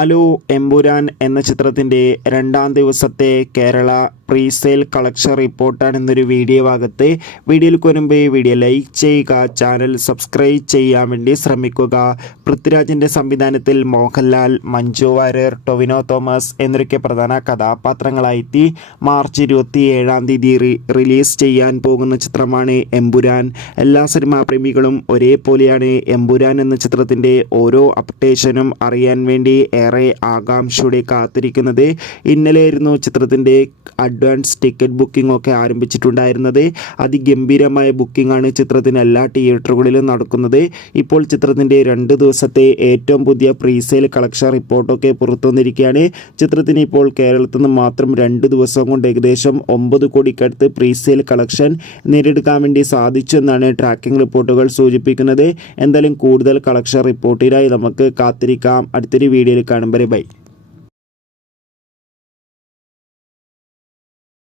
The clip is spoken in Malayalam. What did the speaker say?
ഹലോ എമ്പുരാൻ എന്ന ചിത്രത്തിൻ്റെ രണ്ടാം ദിവസത്തെ കേരള പ്രീസെയിൽ കളക്ഷൻ റിപ്പോർട്ടാണ് ഇന്നൊരു വീഡിയോ ഭാഗത്ത്. വീഡിയോയിൽ മുൻപ് വീഡിയോ ലൈക്ക് ചെയ്യുക, ചാനൽ സബ്സ്ക്രൈബ് ചെയ്യാൻ വേണ്ടി ശ്രമിക്കുക. പൃഥ്വിരാജിൻ്റെ സംവിധാനത്തിൽ മോഹൻലാൽ, മഞ്ജു വാര്യർ, ടൊവിനോ തോമസ് എന്നൊക്കെ പ്രധാന കഥാപാത്രങ്ങളായി മാർച്ച് 27 റിലീസ് ചെയ്യാൻ പോകുന്ന ചിത്രമാണ് എമ്പുരാൻ. എല്ലാ സിനിമാ പ്രേമികളും ഒരേപോലെയാണ് എമ്പുരാൻ എന്ന ചിത്രത്തിൻ്റെ ഓരോ അപ്ഡേഷനും അറിയാൻ വേണ്ടി ഏറെ ആകാംക്ഷയോടെ കാത്തിരിക്കുന്നത്. ഇന്നലെയായിരുന്നു ചിത്രത്തിൻ്റെ അഡ്വാൻസ് ടിക്കറ്റ് ബുക്കിംഗ് ഒക്കെ ആരംഭിച്ചിട്ടുണ്ടായിരുന്നത്. അതിഗംഭീരമായ ബുക്കിംഗ് ആണ് ചിത്രത്തിന് എല്ലാ തിയേറ്ററുകളിലും നടക്കുന്നത്. ഇപ്പോൾ ചിത്രത്തിൻ്റെ 2 ദിവസത്തെ ഏറ്റവും പുതിയ പ്രീസെയിൽ കളക്ഷൻ റിപ്പോർട്ടൊക്കെ പുറത്തു വന്നിരിക്കുകയാണ്. ചിത്രത്തിന് ഇപ്പോൾ കേരളത്തിൽ നിന്ന് മാത്രം 2 ദിവസം കൊണ്ട് ഏകദേശം 9 കോടിക്കടുത്ത് പ്രീസെയിൽ കളക്ഷൻ നേടിയെടുക്കാൻ വേണ്ടി സാധിച്ചു എന്നാണ് ട്രാക്കിംഗ് റിപ്പോർട്ടുകൾ സൂചിപ്പിക്കുന്നത്. എന്തായാലും കൂടുതൽ കളക്ഷൻ റിപ്പോർട്ടിനായി നമുക്ക് കാത്തിരിക്കാം. അടുത്തൊരു വീഡിയോയിൽ കാണും. ബൈ.